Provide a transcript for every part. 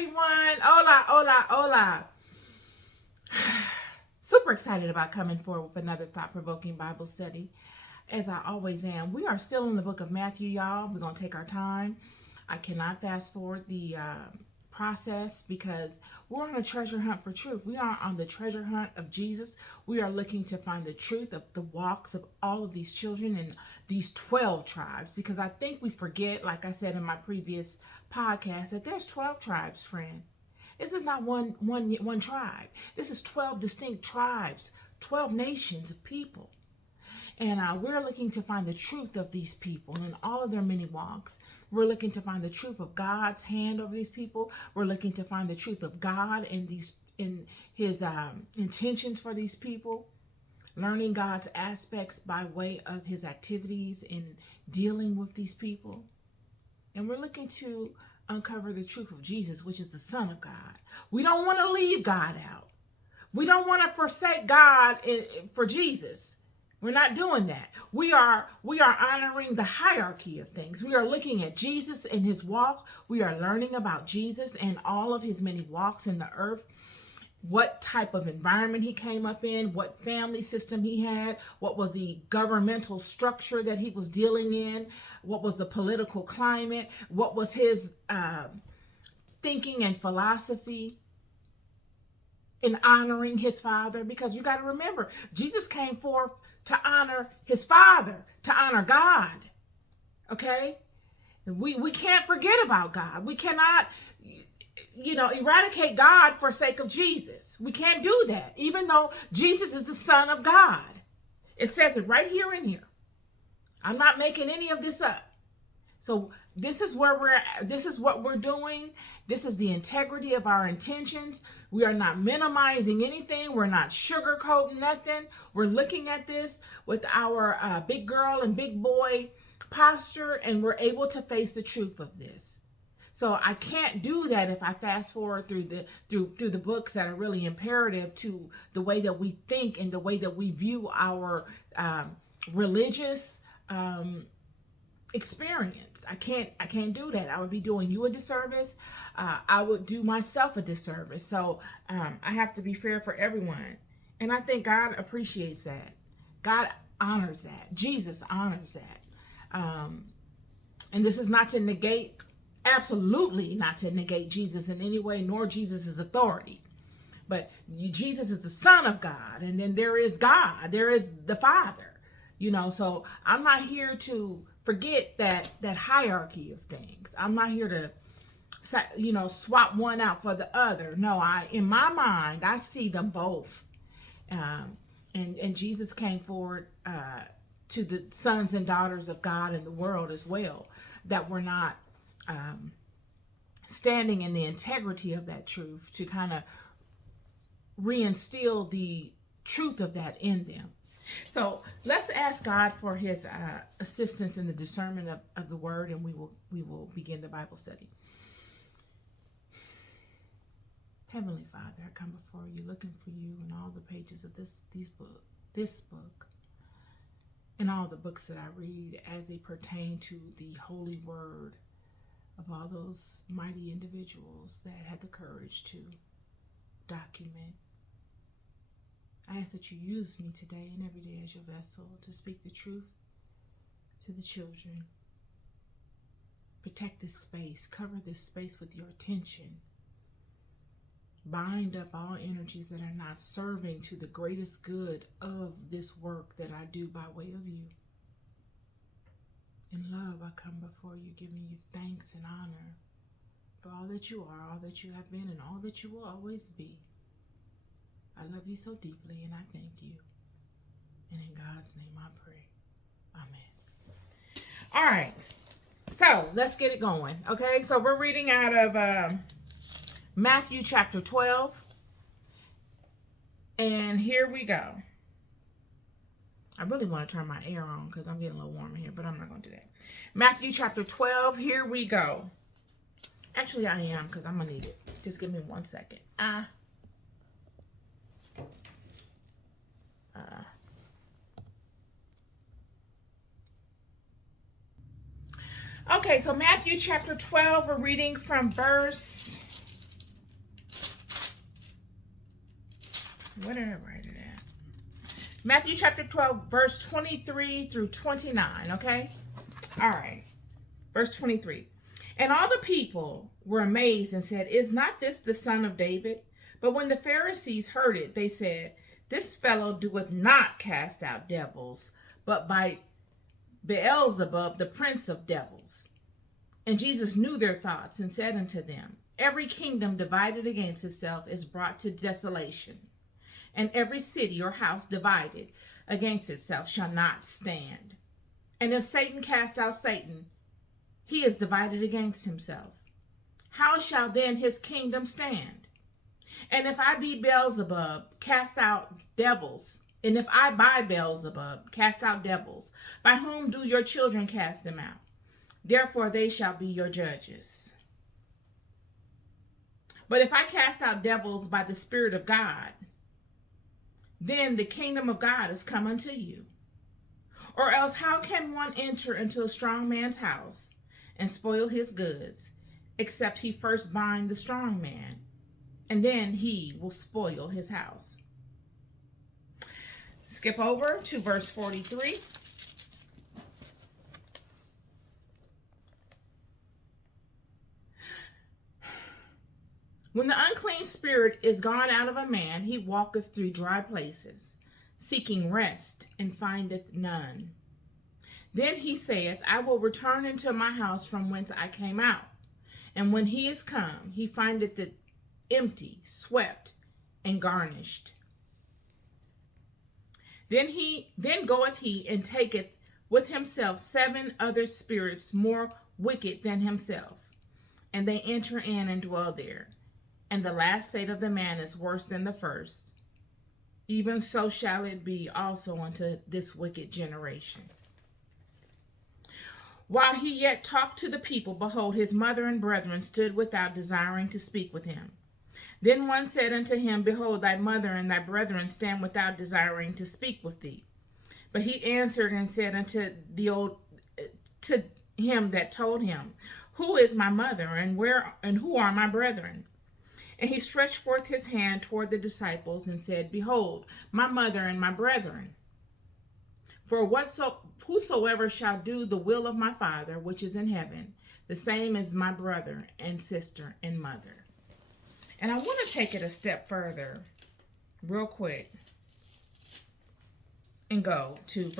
everyone. Hola, hola, hola. Super excited about coming forward with another thought-provoking Bible study, as I always am. We are still in the book of Matthew, y'all. We're going to take our time. I cannot fast forward the process because we're on a treasure hunt for truth. We are on the treasure hunt of Jesus. We are looking to find the truth of the walks of all of these children in these 12 tribes, because I think we forget, like I said in my previous podcast, that there's 12 tribes, friend. This is not one tribe. This is 12 distinct tribes, 12 nations of people. And we're looking to find the truth of these people in all of their many walks. We're looking to find the truth of God's hand over these people. We're looking to find the truth of God in his intentions for these people. Learning God's aspects by way of his activities in dealing with these people. And we're looking to uncover the truth of Jesus, which is the Son of God. We don't want to leave God out. We don't want to forsake God for Jesus. We're not doing that. We are honoring the hierarchy of things. We are looking at Jesus in his walk. We are learning about Jesus and all of his many walks in the earth. What type of environment he came up in, what family system he had, what was the governmental structure that he was dealing in, what was the political climate, what was his thinking and philosophy in honoring his Father. Because you got to remember, Jesus came forth to honor his Father, to honor God. Okay? We can't forget about God. We cannot eradicate God for sake of Jesus. We can't do that, even though Jesus is the Son of God. It says it right here in here. I'm not making any of this up. So this is what we're doing. This is the integrity of our intentions. We are not minimizing anything. We're not sugarcoating nothing. We're looking at this with our big girl and big boy posture, and we're able to face the truth of this. So I can't do that if I fast forward through the books that are really imperative to the way that we think and the way that we view our religious experience. I can't do that. I would be doing you a disservice. I would do myself a disservice. So I have to be fair for everyone. And I think God appreciates that. God honors that. Jesus honors that. And this is not to negate, absolutely not to negate Jesus in any way, nor Jesus' authority. But Jesus is the Son of God. And then there is God. There is the Father. So I'm not here to forget that hierarchy of things. I'm not here to, swap one out for the other. No, in my mind, I see them both. And Jesus came forward to the sons and daughters of God in the world as well, that were not standing in the integrity of that truth, to kind of reinstill the truth of that in them. So let's ask God for his assistance in the discernment of the word, and we will begin the Bible study. Heavenly Father, I come before you looking for you in all the pages of this book, and all the books that I read as they pertain to the holy word of all those mighty individuals that had the courage to document. I ask that you use me today and every day as your vessel to speak the truth to the children. Protect this space. Cover this space with your attention. Bind up all energies that are not serving to the greatest good of this work that I do by way of you. In love, I come before you, giving you thanks and honor for all that you are, all that you have been, and all that you will always be. I love you so deeply, and I thank you. And in God's name I pray. Amen. All right. So let's get it going. Okay. So we're reading out of Matthew chapter 12. And here we go. I really want to turn my air on because I'm getting a little warm in here, but I'm not going to do that. Matthew chapter 12. Here we go. Actually, I am, because I'm going to need it. Just give me 1 second. Okay, so Matthew chapter 12, we're reading from verse Where did I write it at? Matthew chapter 12, verse 23 through 29, okay? All right. Verse 23. And all the people were amazed and said, Is not this the son of David? But when the Pharisees heard it, they said, This fellow doeth not cast out devils, but by Beelzebub, the prince of devils. And Jesus knew their thoughts and said unto them, Every kingdom divided against itself is brought to desolation, and every city or house divided against itself shall not stand. And if Satan cast out Satan, he is divided against himself. How shall then his kingdom stand? And if I be Beelzebub, cast out devils, and if I by Beelzebub cast out devils, by whom do your children cast them out? Therefore they shall be your judges. But if I cast out devils by the Spirit of God, then the kingdom of God is come unto you. Or else how can one enter into a strong man's house and spoil his goods, except he first bind the strong man, and then he will spoil his house? Skip over to verse 43. When the unclean spirit is gone out of a man, he walketh through dry places, seeking rest, and findeth none. Then he saith, I will return into my house from whence I came out. And when he is come, he findeth it empty, swept, and garnished. Then goeth he and taketh with himself 7 other spirits more wicked than himself, and they enter in and dwell there. And the last state of the man is worse than the first. Even so shall it be also unto this wicked generation. While he yet talked to the people, behold, his mother and brethren stood without, desiring to speak with him. Then one said unto him, Behold, thy mother and thy brethren stand without, desiring to speak with thee. But he answered and said unto to him that told him, Who is my mother, and who are my brethren? And he stretched forth his hand toward the disciples and said, Behold, my mother and my brethren. For whosoever shall do the will of my Father, which is in heaven, the same is my brother and sister and mother. And I want to take it a step further, real quick, and go to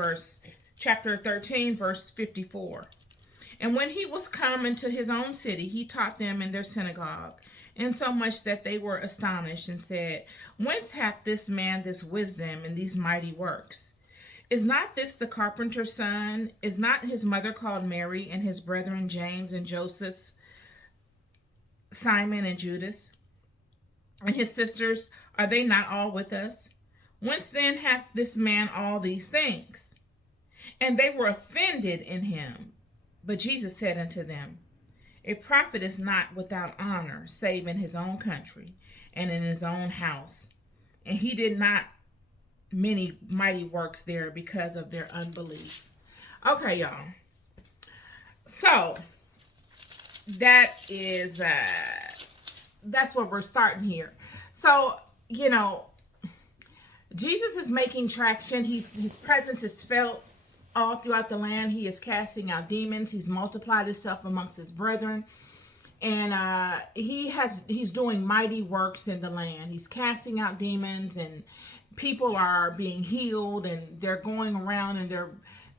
chapter 13, verse 54. And when he was come into his own city, he taught them in their synagogue, insomuch that they were astonished and said, Whence hath this man this wisdom and these mighty works? Is not this the carpenter's son? Is not his mother called Mary, and his brethren James and Joseph, Simon and Judas? And his sisters, are they not all with us? Whence then hath this man all these things? And they were offended in him. But Jesus said unto them, A prophet is not without honor, save in his own country and in his own house. And he did not many mighty works there because of their unbelief. Okay, y'all. So that is that's what we're starting here. So, Jesus is making traction. His presence is felt all throughout the land. He is casting out demons. He's multiplied himself amongst his brethren. And he's doing mighty works in the land. He's casting out demons, and people are being healed, and they're going around and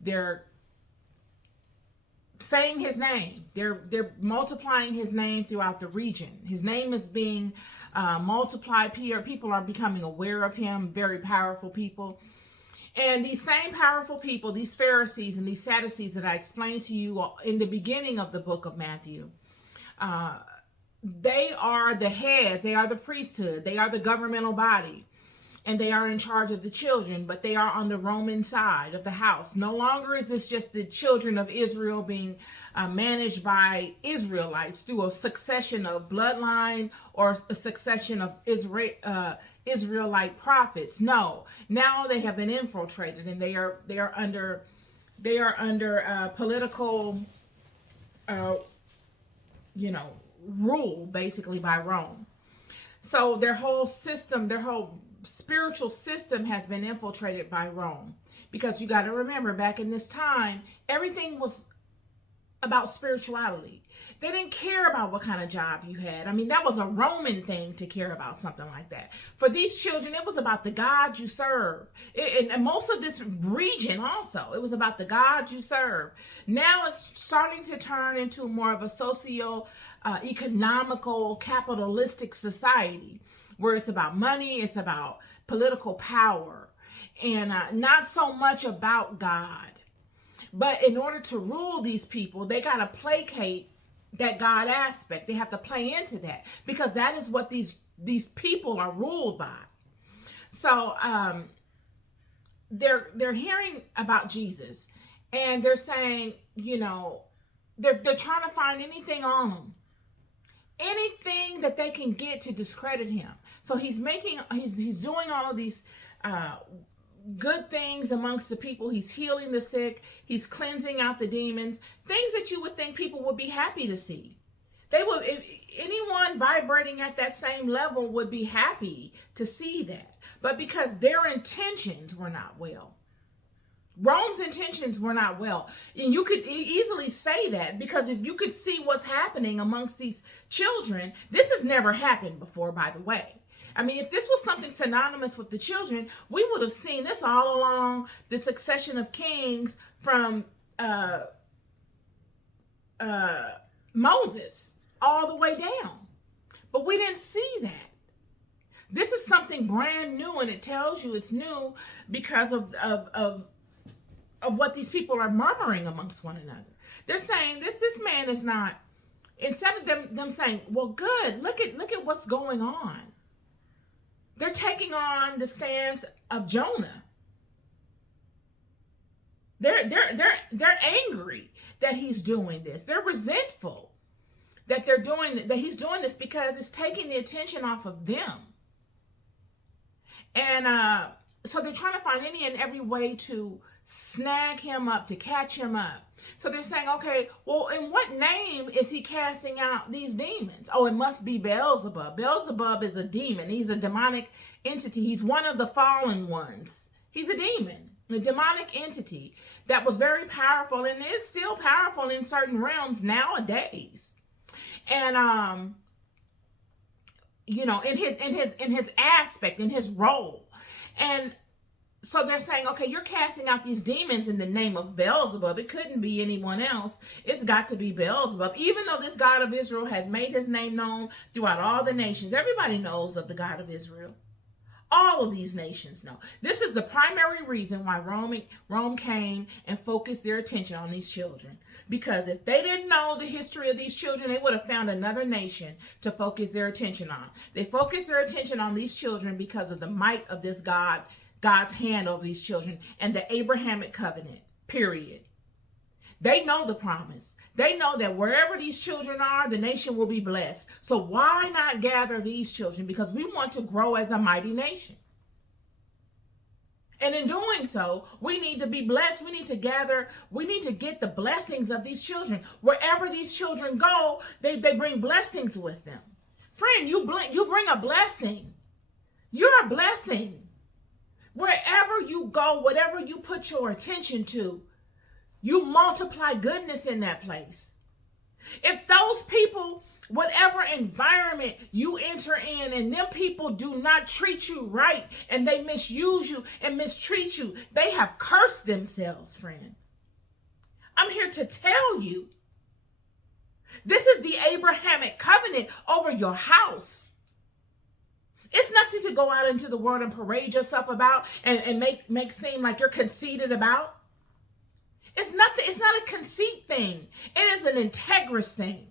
they're saying his name. They're multiplying his name throughout the region. His name is being multiplied. People are becoming aware of him. Very powerful people. And these same powerful people, these Pharisees and these Sadducees that I explained to you in the beginning of the book of Matthew, they are the heads. They are the priesthood. They are the governmental body. And they are in charge of the children, but they are on the Roman side of the house. No longer is this just the children of Israel being managed by Israelites through a succession of bloodline or a succession of Israelite prophets. No, now they have been infiltrated, and they are under political rule, basically, by Rome. So their whole system, their whole spiritual system has been infiltrated by Rome. Because you got to remember, back in this time, everything was about spirituality. They didn't care about what kind of job you had. I mean, that was a Roman thing to care about something like that. For these children, it was about the God you serve. And most of this region also, it was about the God you serve. Now it's starting to turn into more of a socio-economical, capitalistic society where it's about money, it's about political power, and not so much about God. But in order to rule these people, they got to placate that God aspect. They have to play into that because that is what these people are ruled by. So they're hearing about Jesus, and they're saying, you know, they're trying to find anything on him, anything that they can get to discredit him. So he's doing all of these good things amongst the people. He's healing the sick. He's cleansing out the demons. Things that you would think people would be happy to see. They would, if anyone vibrating at that same level would be happy to see that. But because their intentions were not well. Rome's intentions were not well. And you could easily say that because if you could see what's happening amongst these children, this has never happened before, by the way. I mean, if this was something synonymous with the children, we would have seen this all along the succession of kings from Moses all the way down. But we didn't see that. This is something brand new, and it tells you it's new because of what these people are murmuring amongst one another. They're saying this man is not, instead of them saying, well, good, look at what's going on. They're taking on the stance of Jonah. They're angry that he's doing this. They're resentful that he's doing this because it's taking the attention off of them. And so they're trying to find any and every way to snag him up, to catch him up. So they're saying, okay, well, in what name is he casting out these demons? Oh, it must be Beelzebub. Beelzebub is a demon. He's a demonic entity. He's one of the fallen ones. He's a demon, a demonic entity that was very powerful and is still powerful in certain realms nowadays. And you know, in his aspect, in his role. And so they're saying, okay, you're casting out these demons in the name of Beelzebub. It couldn't be anyone else. It's got to be Beelzebub. Even though this God of Israel has made his name known throughout all the nations. Everybody knows of the God of Israel. All of these nations know. This is the primary reason why Rome came and focused their attention on these children. Because if they didn't know the history of these children, they would have found another nation to focus their attention on. They focused their attention on these children because of the might of this God's hand over these children and the Abrahamic covenant, period. They know the promise. They know that wherever these children are, the nation will be blessed. So why not gather these children? Because we want to grow as a mighty nation. And in doing so, we need to be blessed. We need to gather. We need to get the blessings of these children. Wherever these children go, they bring blessings with them. Friend, you bring a blessing. You're a blessing. Wherever you go, whatever you put your attention to, you multiply goodness in that place. If those people, whatever environment you enter in, and them people do not treat you right, and they misuse you and mistreat you, they have cursed themselves, friend. I'm here to tell you, this is the Abrahamic covenant over your house. It's nothing to go out into the world and parade yourself about and make seem like you're conceited about. It's nothing. It's not a conceit thing. It is an integrous thing.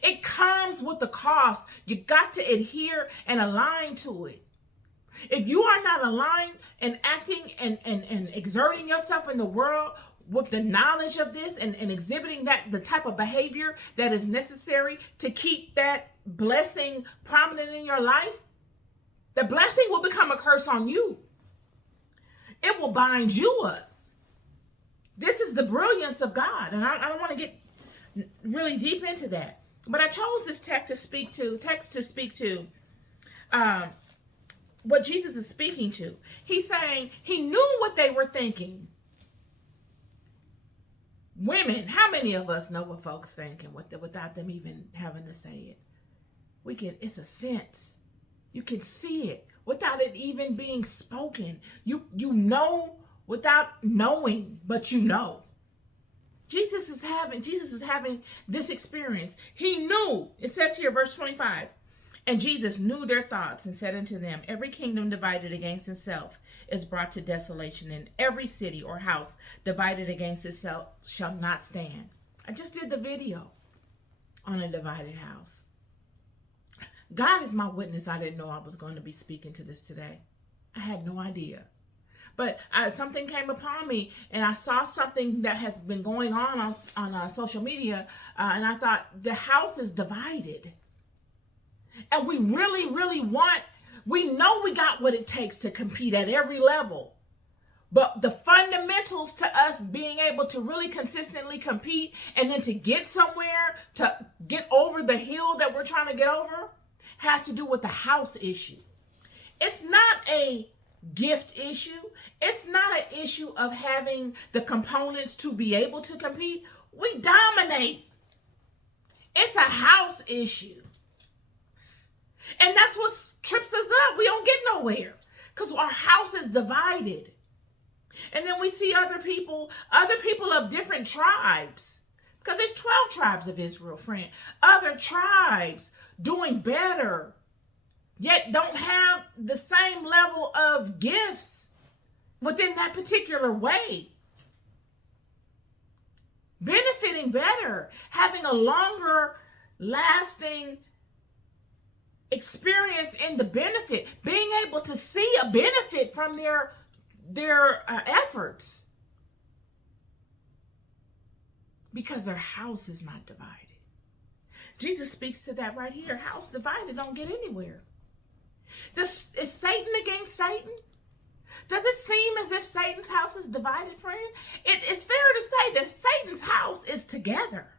It comes with the cost. You got to adhere and align to it. If you are not aligned and acting and exerting yourself in the world with the knowledge of this and exhibiting the type of behavior that is necessary to keep that blessing prominent in your life, the blessing will become a curse on you. It will bind you up. This is the brilliance of God. And I don't want to get really deep into that. But I chose this text to speak to what Jesus is speaking to. He's saying he knew what they were thinking. Women, how many of us know what folks think and without them even having to say it? It's a sense. You can see it without it even being spoken. You know without knowing, but you know. Jesus is having this experience. He knew. It says here, verse 25. And Jesus knew their thoughts and said unto them, every kingdom divided against itself is brought to desolation, and every city or house divided against itself shall not stand. I just did the video on a divided house. God is my witness. I didn't know I was going to be speaking to this today. I had no idea. But something came upon me, and I saw something that has been going on social media, and I thought, the house is divided. And we really, really we know we got what it takes to compete at every level. But the fundamentals to us being able to really consistently compete and then to get somewhere, to get over the hill that we're trying to get over, has to do with the house issue. It's not a gift issue. It's not an issue of having the components to be able to compete. We dominate. It's a house issue. And that's what trips us up. We don't get nowhere because our house is divided. And then we see other people of different tribes, because there's 12 tribes of Israel, friend. Other tribes doing better, yet don't have the same level of gifts within that particular way. Benefiting better, having a longer lasting experience in the benefit, being able to see a benefit from their efforts, because their house is not divided. Jesus speaks to that right here. House divided don't get anywhere. Is Satan against Satan? Does it seem as if Satan's house is divided, friend? It's fair to say that Satan's house is together.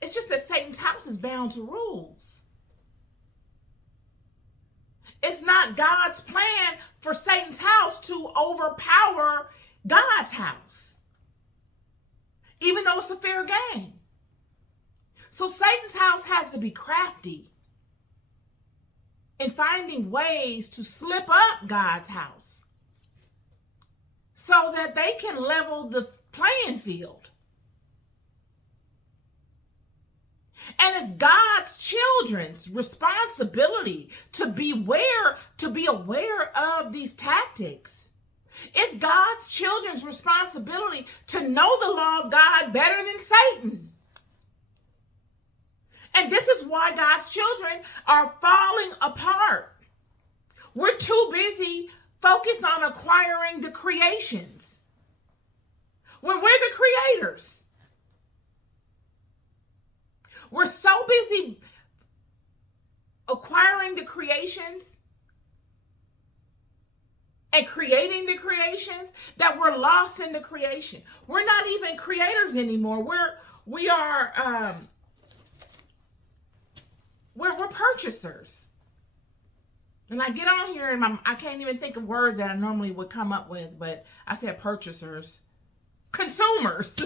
It's just that Satan's house is bound to rules. It's not God's plan for Satan's house to overpower God's house, even though it's a fair game. So Satan's house has to be crafty in finding ways to slip up God's house so that they can level the playing field. And it's God's children's responsibility to be aware of these tactics. It's God's children's responsibility to know the law of God better than Satan. And this is why God's children are falling apart. We're too busy focused on acquiring the creations when we're the creators. We're so busy acquiring the creations and creating the creations that we're lost in the creation. We're not even creators anymore. We're purchasers. And I get on here and I can't even think of words that I normally would come up with, but I said purchasers. Consumers.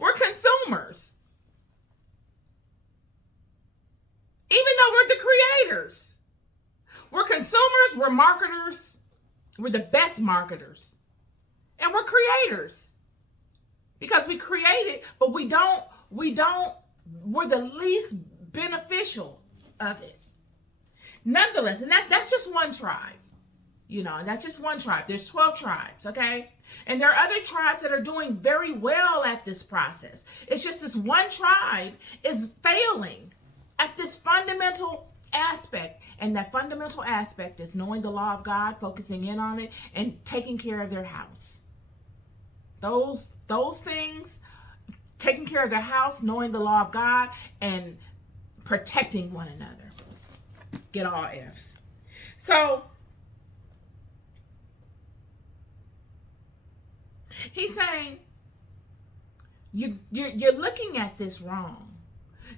We're consumers. Even though we're the creators. We're consumers, we're marketers, we're the best marketers. And we're creators. Because we created, but we're the least beneficial of it. Nonetheless, and that's just one tribe. That's just one tribe. There's 12 tribes, okay? And there are other tribes that are doing very well at this process. It's just this one tribe is failing at this fundamental aspect. And that fundamental aspect is knowing the law of God, focusing in on it, and taking care of their house. Those things, taking care of their house, knowing the law of God, and protecting one another. Get all F's. So he's saying you're looking at this wrong.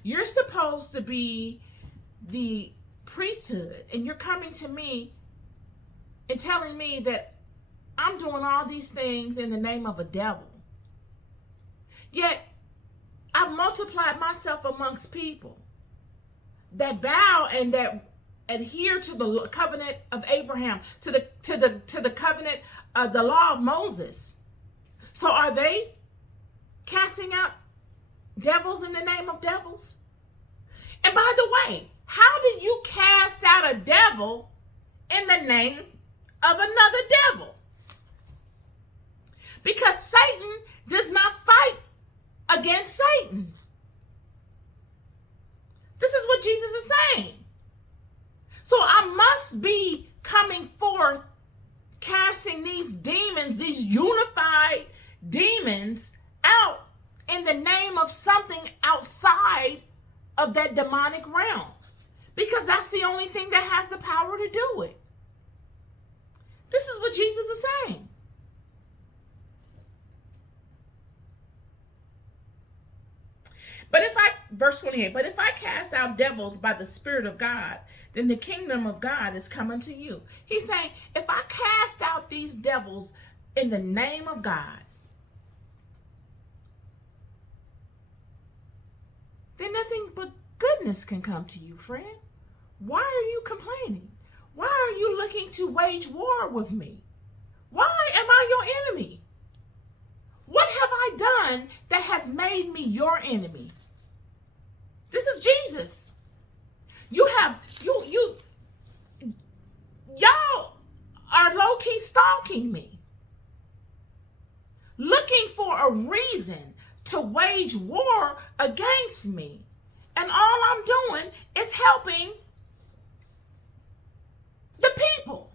You're supposed to be the priesthood, and you're coming to me and telling me that I'm doing all these things in the name of a devil. Yet I've multiplied myself amongst people that bow and that adhere to the covenant of Abraham, to the covenant of the law of Moses. So are they casting out devils in the name of devils? And by the way, how do you cast out a devil in the name of another devil? Because Satan does not fight against Satan. This is what Jesus is saying. So I must be coming forth, casting these demons, these unified demons, out in the name of something outside of that demonic realm. Because that's the only thing that has the power to do it. This is what Jesus is saying. Verse 28, but if I cast out devils by the Spirit of God, then the kingdom of God is coming to you. He's saying, if I cast out these devils in the name of God, then nothing but goodness can come to you, friend. Why are you complaining? Why are you looking to wage war with me? Why am I your enemy? What have I done that has made me your enemy? This is Jesus. Y'all are low-key stalking me, looking for a reason to wage war against me. And all I'm doing is helping the people.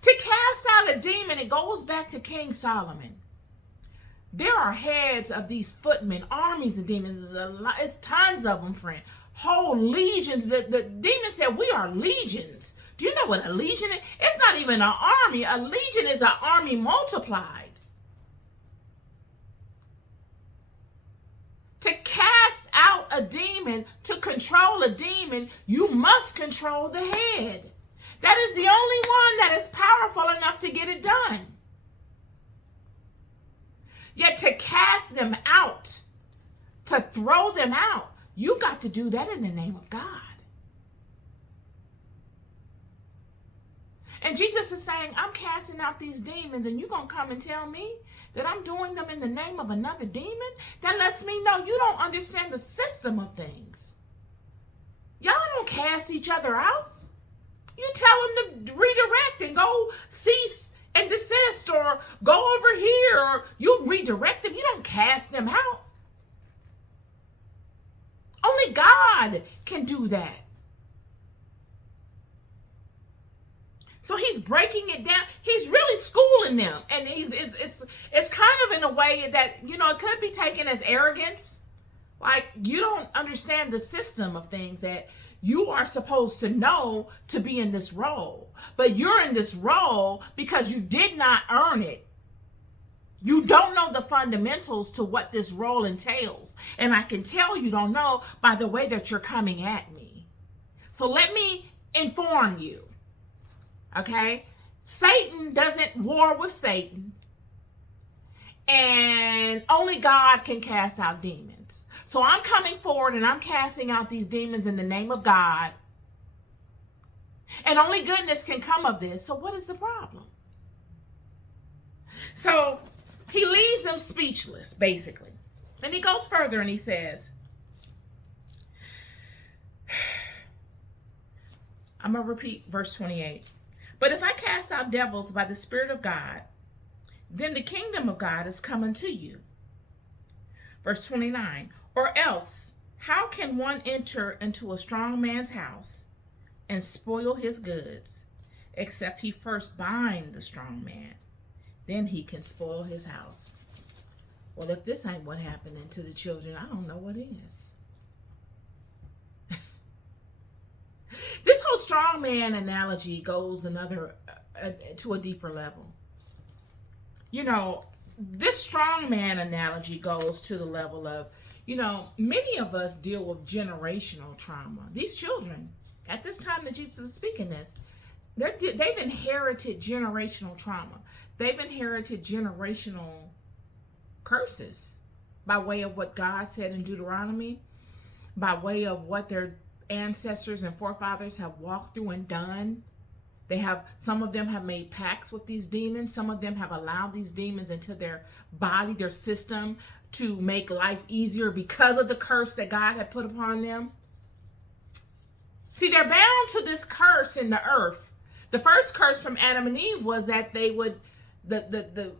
To cast out a demon, it goes back to King Solomon. There are heads of these footmen, armies of demons. It's tons of them, friend. Whole legions. The demon said, we are legions. Do you know what a legion is? It's not even an army. A legion is an army multiplied. To cast out a demon, to control a demon, you must control the head. That is the only one that is powerful enough to get it done. Yet to cast them out, to throw them out, you got to do that in the name of God. And Jesus is saying, I'm casting out these demons, and you're going to come and tell me that I'm doing them in the name of another demon? That lets me know you don't understand the system of things. Y'all don't cast each other out. You tell them to redirect and go cease and desist, or go over here, or you redirect them. You don't cast them out. Only God can do that. So he's breaking it down. He's really schooling them. And it's kind of in a way that, it could be taken as arrogance. Like, you don't understand the system of things that you are supposed to know to be in this role. But you're in this role because you did not earn it. You don't know the fundamentals to what this role entails. And I can tell you don't know by the way that you're coming at me. So let me inform you. Okay? Satan doesn't war with Satan. And only God can cast out demons. So I'm coming forward and I'm casting out these demons in the name of God. And only goodness can come of this. So what is the problem? So he leaves them speechless, basically. And he goes further and he says, I'm going to repeat verse 28. But if I cast out devils by the Spirit of God, then the kingdom of God is coming to you. Verse 29. Or else, how can one enter into a strong man's house and spoil his goods, except he first bind the strong man? Then he can spoil his house. Well, if this ain't what happened to the children, I don't know what is. This whole strong man analogy goes to a deeper level. this strong man analogy goes to the level of, many of us deal with generational trauma. These children, at this time that Jesus is speaking this, they've inherited generational trauma. They've inherited generational curses by way of what God said in Deuteronomy, by way of what their ancestors and forefathers have walked through and done. Some of them have made pacts with these demons. Some of them have allowed these demons into their body, their system, to make life easier because of the curse that God had put upon them. See, they're bound to this curse in the earth. The first curse from Adam and Eve was that the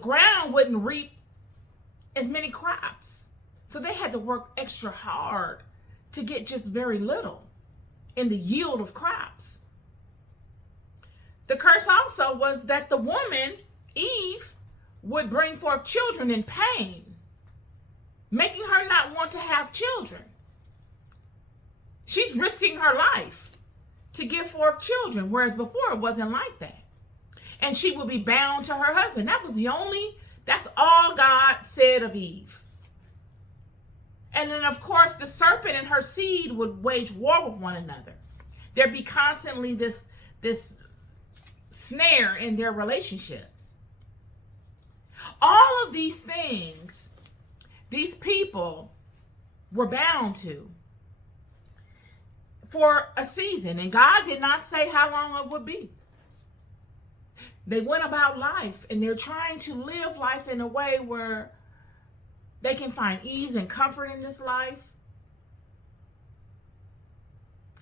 ground wouldn't reap as many crops. So they had to work extra hard to get just very little in the yield of crops. The curse also was that the woman, Eve, would bring forth children in pain, making her not want to have children. She's risking her life to give forth children, whereas before it wasn't like that. And she would be bound to her husband. That's all God said of Eve. And then, of course, the serpent and her seed would wage war with one another. There'd be constantly this snare in their relationship. All of these things, these people were bound to for a season, and God did not say how long it would be. They went about life, and they're trying to live life in a way where they can find ease and comfort in this life.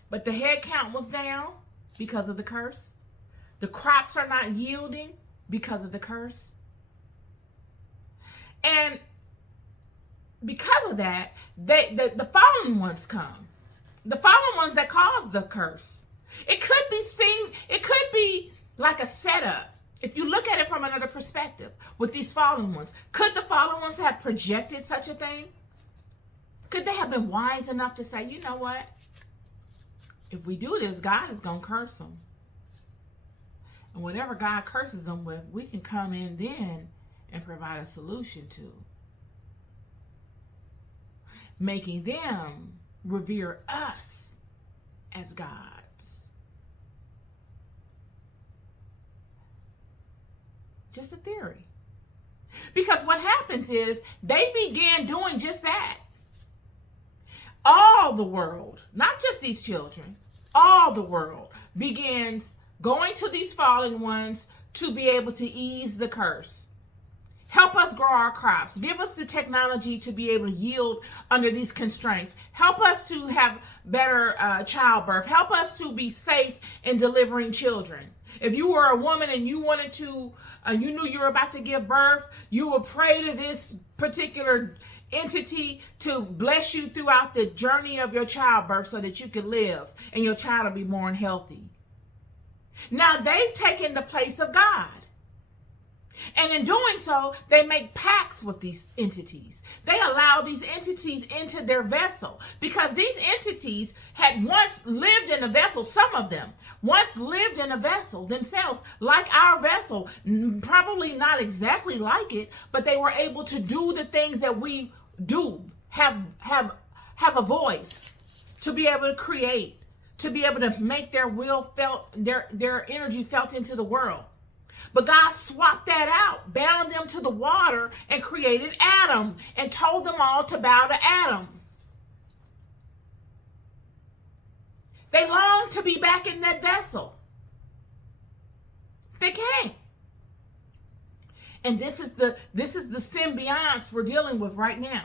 But the head count was down because of the curse. The crops are not yielding because of the curse. And because of that, the fallen ones come. The fallen ones that caused the curse. It could be like a setup. If you look at it from another perspective with these fallen ones, could the fallen ones have projected such a thing? Could they have been wise enough to say, you know what? If we do this, God is going to curse them. And whatever God curses them with, we can come in then and provide a solution to. Making them revere us as gods. Just a theory. Because what happens is they began doing just that. All the world, not just these children, all the world begins going to these fallen ones to be able to ease the curse. Help us grow our crops. Give us the technology to be able to yield under these constraints. Help us to have better childbirth. Help us to be safe in delivering children. If you were a woman and you wanted to, you knew you were about to give birth, you would pray to this particular entity to bless you throughout the journey of your childbirth so that you could live and your child will be born healthy. Now they've taken the place of God. And in doing so, they make pacts with these entities. They allow these entities into their vessel because these entities had once lived in a vessel. Some of them once lived in a vessel themselves, like our vessel, probably not exactly like it, but they were able to do the things that we do, have a voice, to be able to create, to be able to make their will felt, their energy felt into the world. But God swapped that out, bound them to the water, and created Adam and told them all to bow to Adam. They long to be back in that vessel. They can't. And this is the symbionts we're dealing with right now.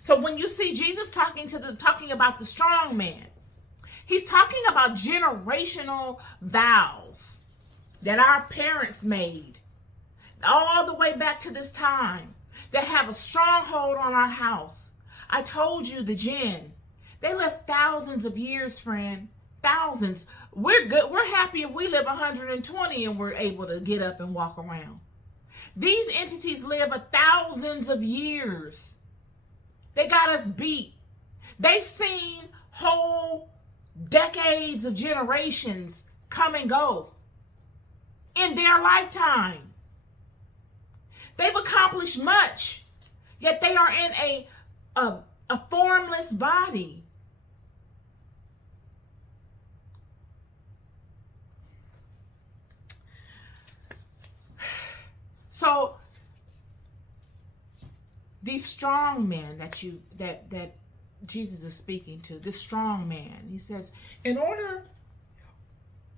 So when you see Jesus talking about the strong man, he's talking about generational vows that our parents made all the way back to this time that have a stronghold on our house. I told you the jinn. They lived thousands of years, friend. Thousands. We're good. We're happy if we live 120 and we're able to get up and walk around. These entities live thousands of years. They got us beat. They've seen whole decades of generations come and go in their lifetime. They've accomplished much, yet they are in a formless body. So these strong men that Jesus is speaking to, this strong man, he says, in order,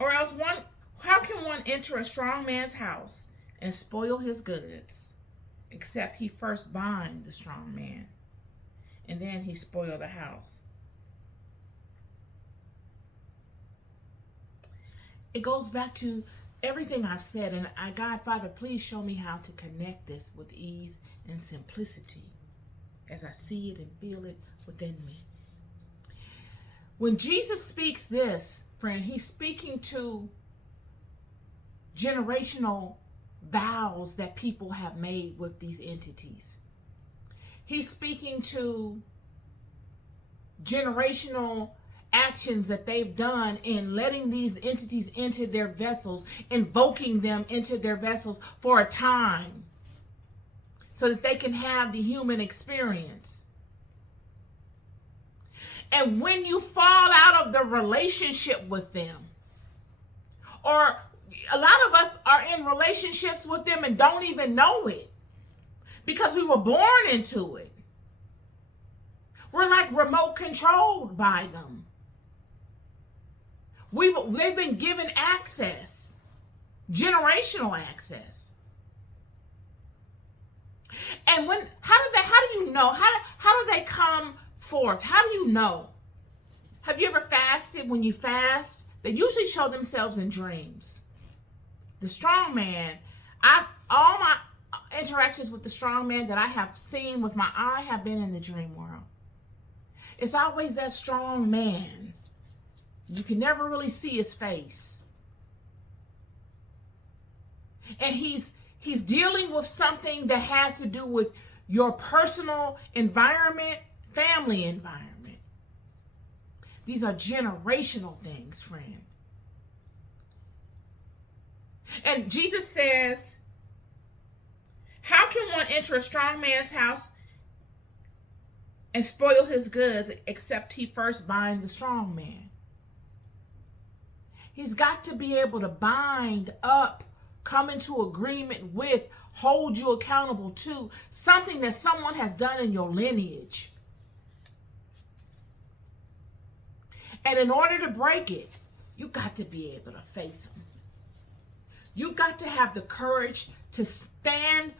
or else one, how can one enter a strong man's house and spoil his goods, except he first bind the strong man, and then he spoil the house? It goes back to everything I've said, and God, Father, please show me how to connect this with ease and simplicity as I see it and feel it within me. When Jesus speaks this, friend, he's speaking to generational vows that people have made with these entities. He's speaking to generational actions that they've done in letting these entities into their vessels, invoking them into their vessels for a time so that they can have the human experience. And when you fall out of the relationship with them, or a lot of us are in relationships with them and don't even know it because we were born into it. We're like remote controlled by them. They've been given access, generational access. And how do you know? How do they come forth? How do you know? Have you ever fasted? When you fast, they usually show themselves in dreams. The strong man, all my interactions with the strong man that I have seen with my eye have been in the dream world. It's always that strong man. You can never really see his face. And he's dealing with something that has to do with your personal environment, family environment. These are generational things, friend. And Jesus says, how can one enter a strong man's house and spoil his goods except he first bind the strong man? He's got to be able to bind up, come into agreement with, hold you accountable to something that someone has done in your lineage. And in order to break it, you got to be able to face him. You got to have the courage to stand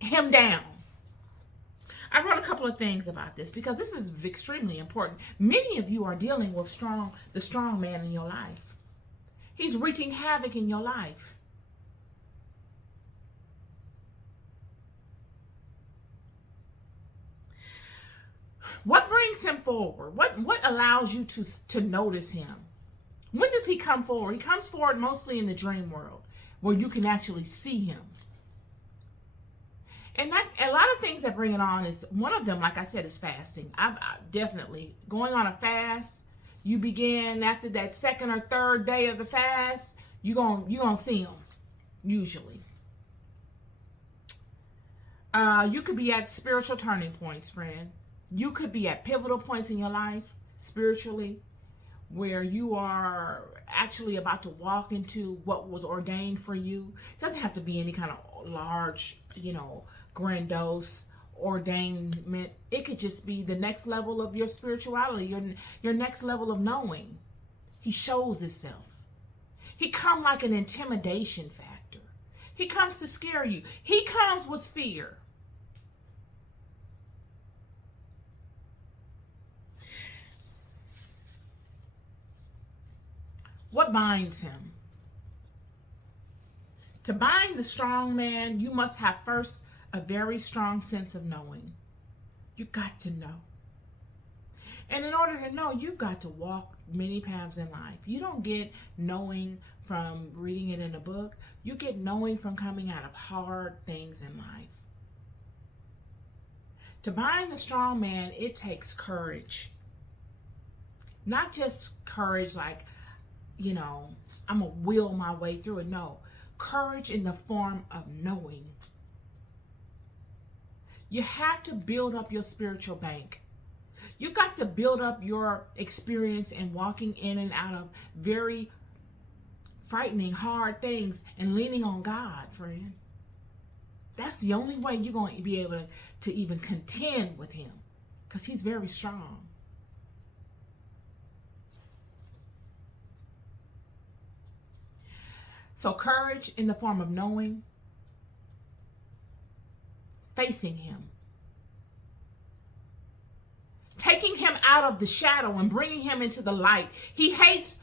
him down. I wrote a couple of things about this because this is extremely important. Many of you are dealing with the strong man in your life. He's wreaking havoc in your life. What brings him forward? What allows you to notice him? When does he come forward? He comes forward mostly in the dream world where you can actually see him. And a lot of things that bring it on is, one of them, like I said, is fasting. I definitely going on a fast. You begin after that second or third day of the fast, you're gonna see him usually. You could be at spiritual turning points, friend. You could be at pivotal points in your life spiritually, where you are actually about to walk into what was ordained for you. It doesn't have to be any kind of large, grandiose ordainment. It could just be the next level of your spirituality, your next level of knowing. He shows himself. He comes like an intimidation factor. He comes to scare you. He comes with fear. What binds him? To bind the strong man, you must have first a very strong sense of knowing. You got to know. And in order to know, you've got to walk many paths in life. You don't get knowing from reading it in a book. You get knowing from coming out of hard things in life. To bind the strong man, it takes courage. Not just courage like, I'm going to will my way through it. No. Courage in the form of knowing. You have to build up your spiritual bank. You got to build up your experience in walking in and out of very frightening, hard things and leaning on God, friend. That's the only way you're going to be able to even contend with him, because he's very strong. So courage in the form of knowing, facing him, taking him out of the shadow and bringing him into the light. He hates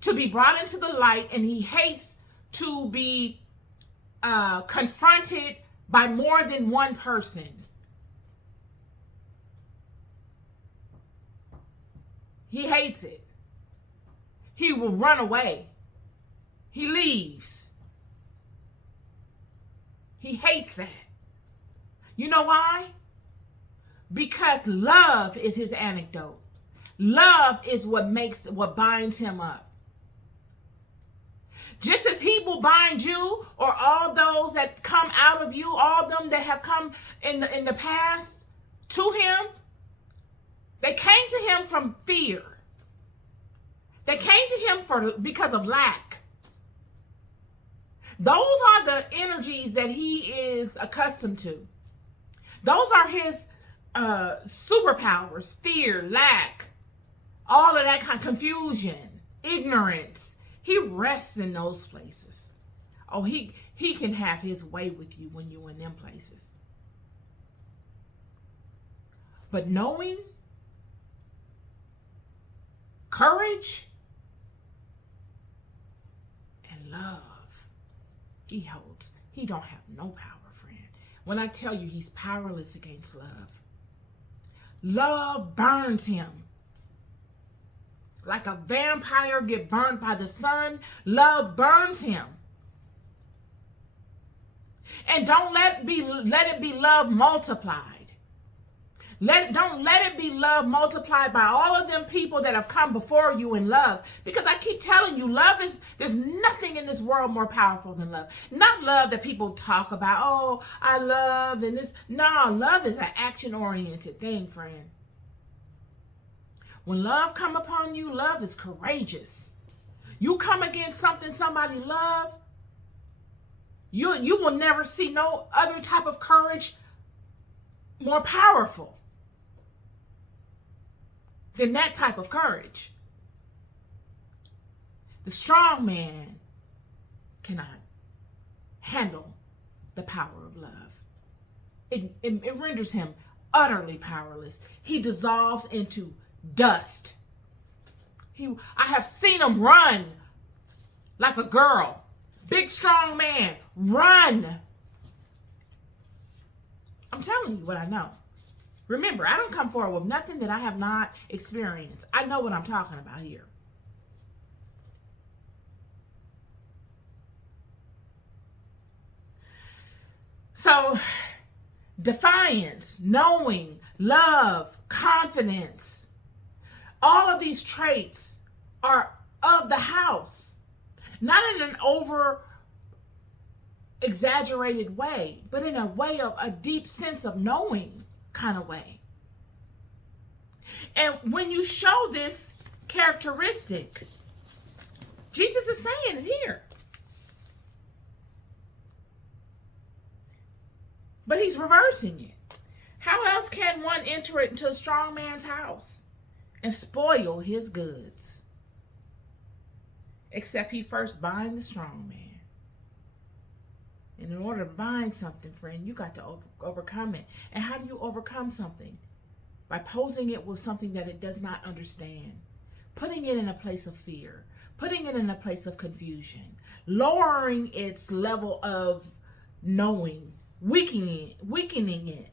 to be brought into the light, and he hates to be confronted by more than one person. He hates it. He will run away. He leaves. He hates that. You know why? Because love is his antidote. Love is what binds him up. Just as he will bind you, or all those that come out of you, all them that have come in the past to him, they came to him from fear. They came to him because of lack. Those are the energies that he is accustomed to. Those are his superpowers: fear, lack, all of that kind of confusion, ignorance. He rests in those places. Oh, he can have his way with you when you're in them places. But knowing, courage, and love, he holds. He don't have no power, friend. When I tell you he's powerless against love. Love burns him. Like a vampire get burned by the sun, love burns him. And don't let it be love multiplied. Don't let it be love multiplied by all of them people that have come before you in love. Because I keep telling you, there's nothing in this world more powerful than love. Not love that people talk about, oh, I love and this. No, love is an action-oriented thing, friend. When love come upon you, love is courageous. You come against somebody love, you will never see no other type of courage more powerful than that type of courage. The strong man cannot handle the power of love. It renders him utterly powerless. He dissolves into dust. I have seen him run like a girl. Big, strong man. Run. I'm telling you what I know. Remember, I don't come forward with nothing that I have not experienced. I know what I'm talking about here. So, defiance, knowing, love, confidence, all of these traits are of the house. Not in an over exaggerated way, but in a way of a deep sense of knowing kind of way. And when you show this characteristic, Jesus is saying it here. But he's reversing it. How else can one enter into a strong man's house and spoil his goods, except he first bind the strong man? And in order to bind something, friend, you got to overcome it. And how do you overcome something? By posing it with something that it does not understand, putting it in a place of fear, putting it in a place of confusion, lowering its level of knowing, weakening it.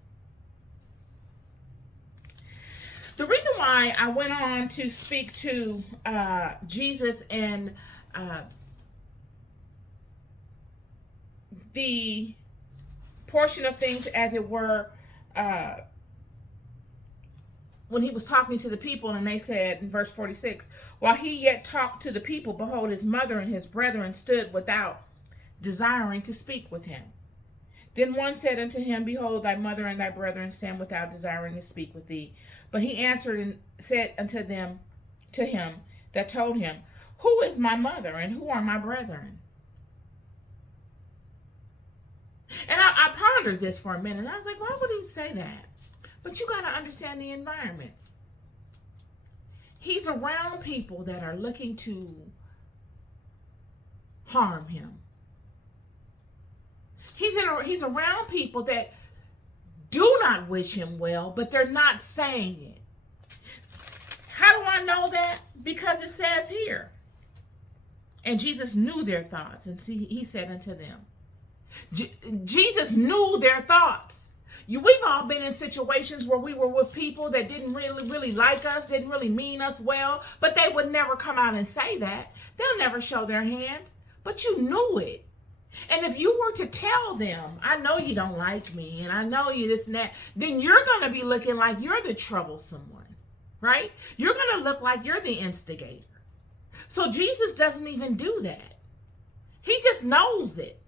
The reason why I went on to speak to Jesus and the portion of things, as it were, when he was talking to the people, and they said in verse 46, while he yet talked to the people, behold, his mother and his brethren stood without, desiring to speak with him. Then one said unto him, Behold, thy mother and thy brethren stand without, desiring to speak with thee. But he answered and said unto them, to him that told him, Who is my mother, and who are my brethren? And I pondered this for a minute. And I was like, why would he say that? But you got to understand the environment. He's around people that are looking to harm him. He's around people that do not wish him well, but they're not saying it. How do I know that? Because it says here, and Jesus knew their thoughts, and see, he said unto them, Jesus knew their thoughts. We've all been in situations where we were with people that didn't really like us, didn't really mean us well, but they would never come out and say that. They'll never show their hand, but you knew it. And if you were to tell them, I know you don't like me, and I know you this and that, then you're going to be looking like you're the troublesome one, right? You're going to look like you're the instigator. So Jesus doesn't even do that. He just knows it.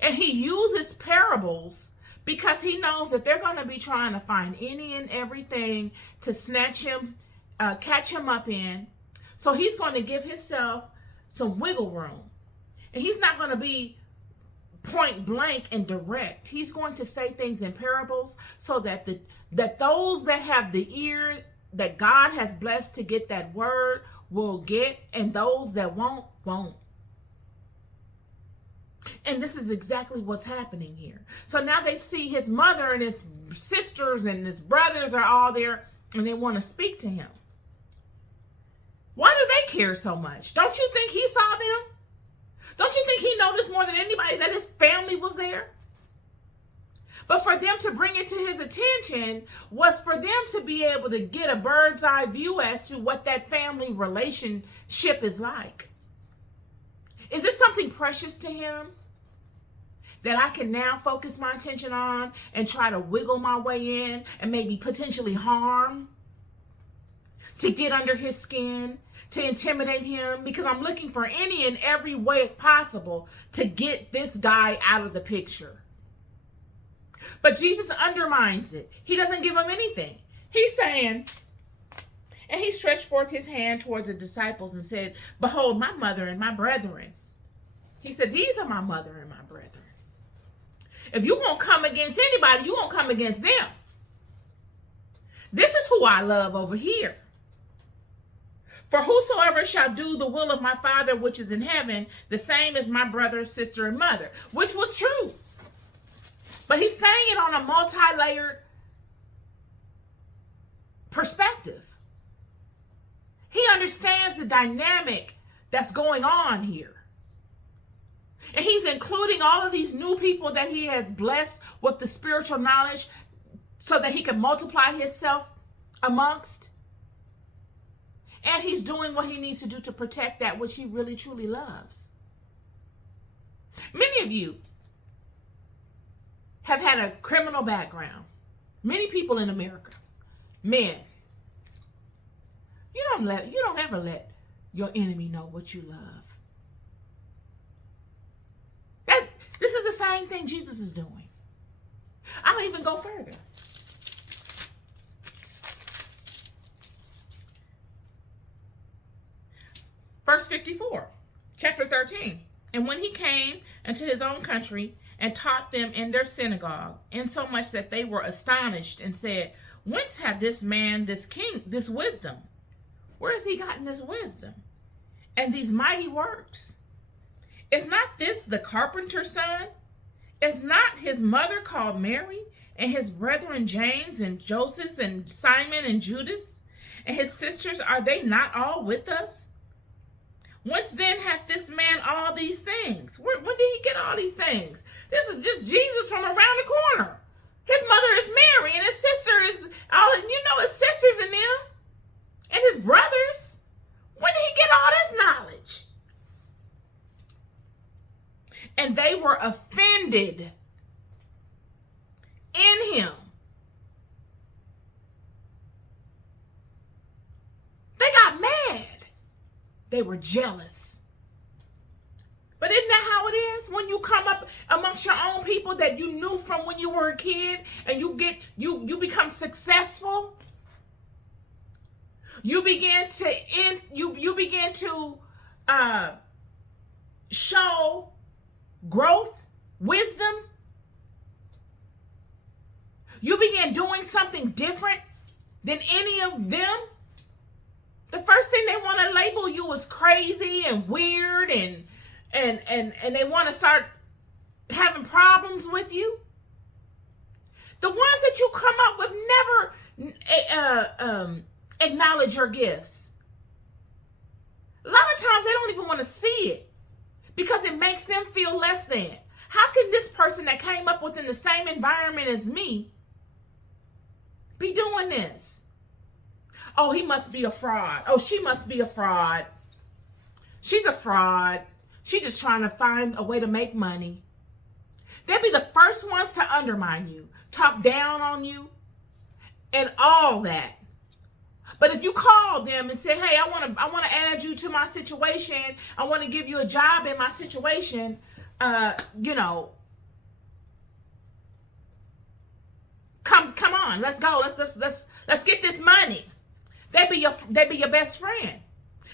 And he uses parables because he knows that they're going to be trying to find any and everything to snatch him, catch him up in. So he's going to give himself some wiggle room. And he's not going to be point blank and direct. He's going to say things in parables so that those that have the ear that God has blessed to get that word will get, and those that won't. And this is exactly what's happening here. So now they see his mother and his sisters and his brothers are all there, and they want to speak to him. Why do they care so much? Don't you think he saw them? Don't you think he noticed more than anybody that his family was there? But for them to bring it to his attention was for them to be able to get a bird's eye view as to what that family relationship is like. Is this something precious to him that I can now focus my attention on and try to wiggle my way in and maybe potentially harm, to get under his skin, to intimidate him, because I'm looking for any and every way possible to get this guy out of the picture? But Jesus undermines it. He doesn't give him anything. He's saying, and he stretched forth his hand towards the disciples and said, Behold, my mother and my brethren. He said, these are my mother and my brethren. If you're going to come against anybody, you're going to come against them. This is who I love over here. For whosoever shall do the will of my Father which is in heaven, the same is my brother, sister, and mother, which was true. But he's saying it on a multi-layered perspective. He understands the dynamic that's going on here. And he's including all of these new people that he has blessed with the spiritual knowledge so that he can multiply himself amongst. And he's doing what he needs to do to protect that which he really truly loves. Many of you have had a criminal background. Many people in America, men, you don't ever let your enemy know what you love. This is the same thing Jesus is doing. I'll even go further. Verse 54, chapter 13. And when he came into his own country and taught them in their synagogue, insomuch that they were astonished and said, Whence had this man, this king, this wisdom? Where has he gotten this wisdom and these mighty works? Is not this the carpenter's son? Is not his mother called Mary, and his brethren James and Joseph and Simon and Judas? And his sisters, are they not all with us? Whence then hath this man all these things? When did he get all these things? This is just Jesus from around the corner. His mother is Mary, and his sister is all, his sisters and them, and his brothers. When did he get all this knowledge? And they were offended in him. They got mad. They were jealous. But isn't that how it is when you come up amongst your own people that you knew from when you were a kid, and you become successful? You begin to show growth, wisdom. You begin doing something different than any of them. The first thing they want to label you as crazy and weird, and they want to start having problems with you. The ones that you come up with never acknowledge your gifts. A lot of times they don't even want to see it because it makes them feel less than. How can this person that came up within the same environment as me be doing this? Oh, he must be a fraud. Oh, she must be a fraud. She's a fraud. She's just trying to find a way to make money. They'll be the first ones to undermine you, talk down on you, and all that. But if you call them and say, hey, I want to add you to my situation, I want to give you a job in my situation, come on, let's go. Let's get this money. They be your best friend.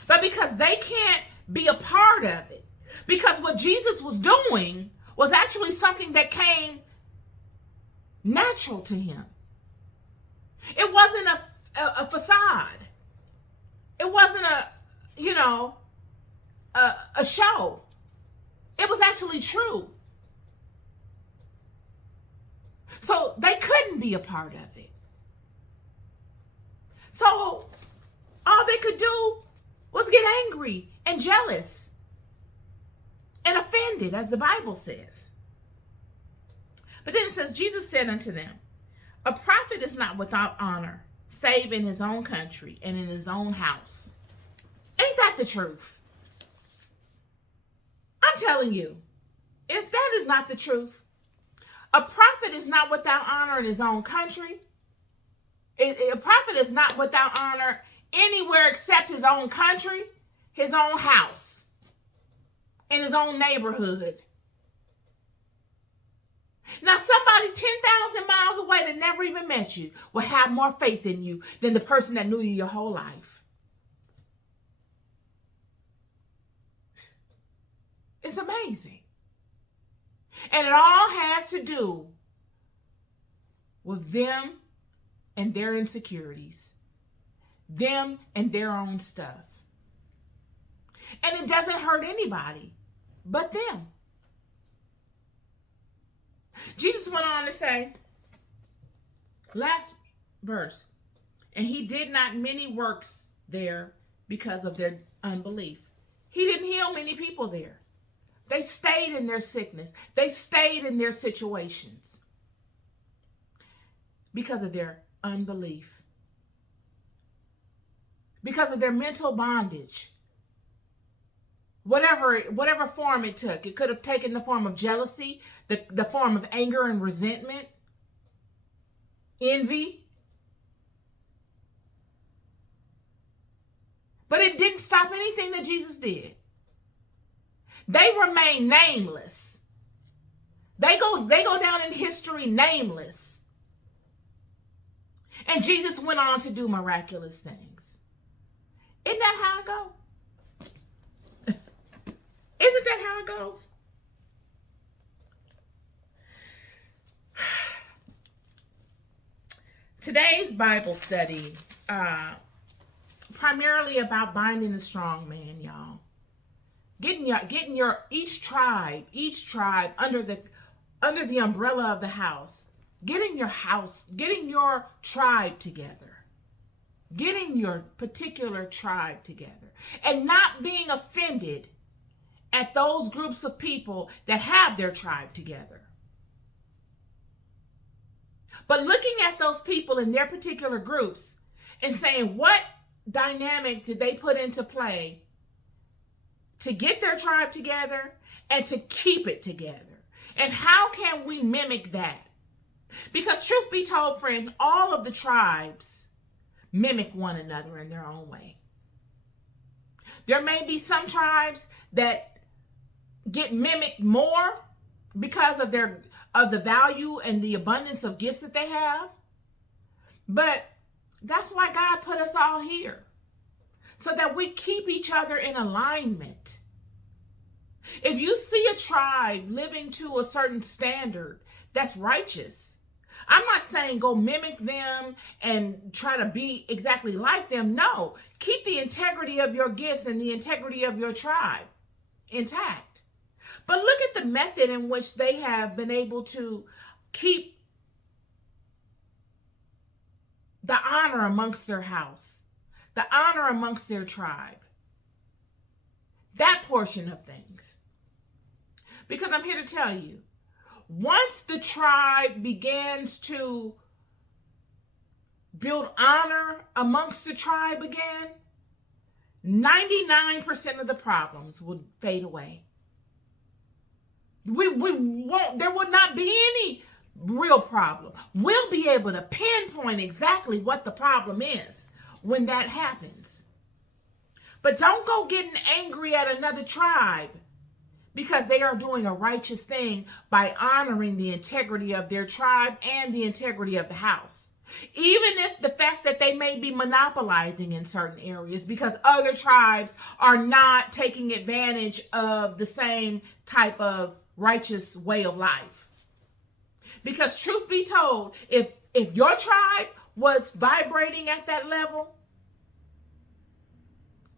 But because they can't be a part of it, because what Jesus was doing was actually something that came natural to him. It wasn't a facade. It wasn't a show. It was actually true. So they couldn't be a part of it. So all they could do was get angry and jealous and offended, as the Bible says. But then it says, Jesus said unto them, a prophet is not without honor, save in his own country and in his own house. Ain't that the truth? I'm telling you, if that is not the truth, a prophet is not without honor in his own country. A prophet is not without honor anywhere except his own country, his own house, in his own neighborhood. Now, somebody 10,000 miles away that never even met you will have more faith in you than the person that knew you your whole life. It's amazing. And it all has to do with them and their insecurities, them and their own stuff. And it doesn't hurt anybody but them. Jesus went on to say, last verse, and he did not many works there because of their unbelief. He didn't heal many people there. They stayed in their sickness. They stayed in their situations because of their unbelief, because of their mental bondage. Whatever form it took. It could have taken the form of jealousy, the form of anger and resentment, envy. But it didn't stop anything that Jesus did. They remain nameless. They go down in history nameless. And Jesus went on to do miraculous things. Isn't that how it goes? Isn't that how it goes? Today's Bible study, primarily about binding the strong man, y'all. Getting your each tribe under the umbrella of the house. Getting your tribe together. Getting your particular tribe together. And not being offended at those groups of people that have their tribe together. But looking at those people in their particular groups and saying, what dynamic did they put into play to get their tribe together and to keep it together? And how can we mimic that? Because truth be told, friend, all of the tribes mimic one another in their own way. There may be some tribes that get mimicked more because of the value and the abundance of gifts that they have. But that's why God put us all here, so that we keep each other in alignment. If you see a tribe living to a certain standard that's righteous, I'm not saying go mimic them and try to be exactly like them. No, keep the integrity of your gifts and the integrity of your tribe intact. But look at the method in which they have been able to keep the honor amongst their house, the honor amongst their tribe, that portion of things. Because I'm here to tell you, once the tribe begins to build honor amongst the tribe again, 99% of the problems will fade away. We won't, there will not be any real problem. We'll be able to pinpoint exactly what the problem is when that happens. But don't go getting angry at another tribe because they are doing a righteous thing by honoring the integrity of their tribe and the integrity of the house. Even if the fact that they may be monopolizing in certain areas because other tribes are not taking advantage of the same type of righteous way of life. Because truth be told, if your tribe was vibrating at that level,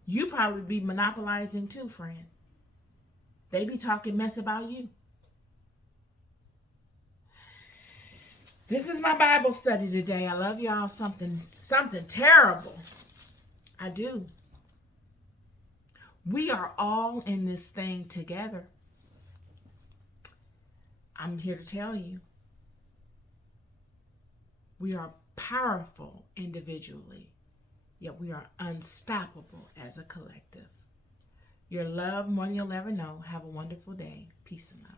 you probably be monopolizing too, friend. They be talking mess about you. This is my Bible study today. I love y'all something terrible. I do. We are all in this thing together. I'm here to tell you, we are powerful individually, yet we are unstoppable as a collective. You're loved more than you'll ever know. Have a wonderful day. Peace and love.